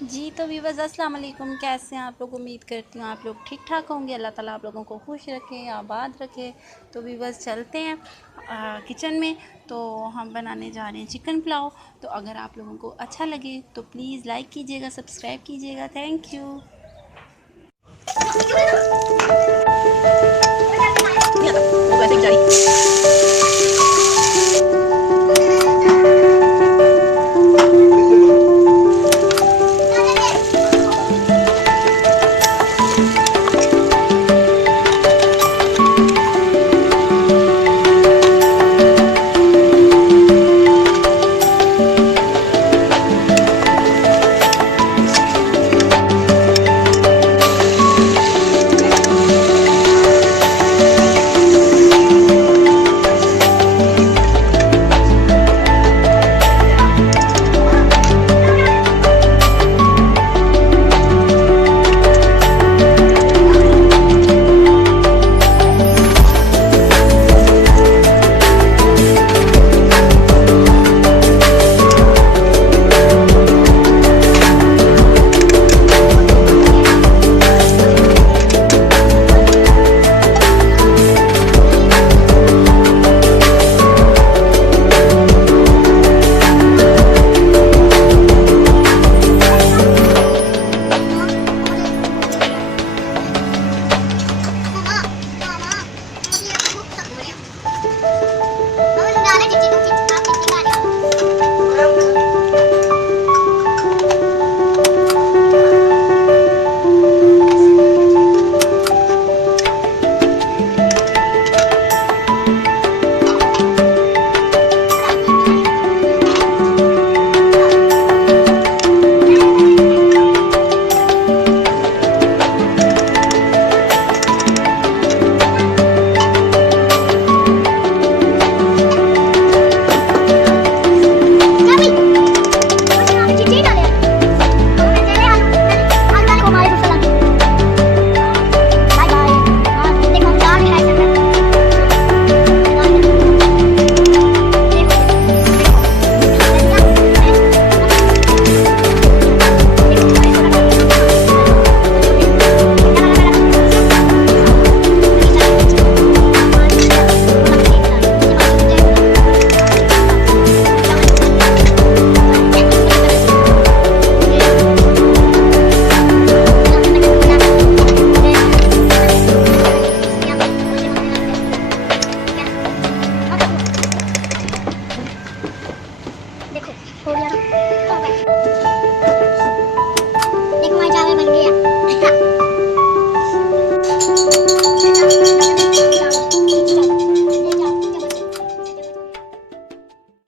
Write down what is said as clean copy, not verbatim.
जी, तो व्यूअर्स अस्सलाम वालेकुम, कैसे हैं आप लोग? उम्मीद करती हूँ आप लोग ठीक ठाक होंगे। अल्लाह ताला आप लोगों को खुश रखे, आबाद रखे। तो व्यूअर्स चलते हैं किचन में। तो हम बनाने जा रहे हैं चिकन पुलाव। तो अगर आप लोगों को अच्छा लगे तो प्लीज़ लाइक कीजिएगा, सब्सक्राइब कीजिएगा। Thank you.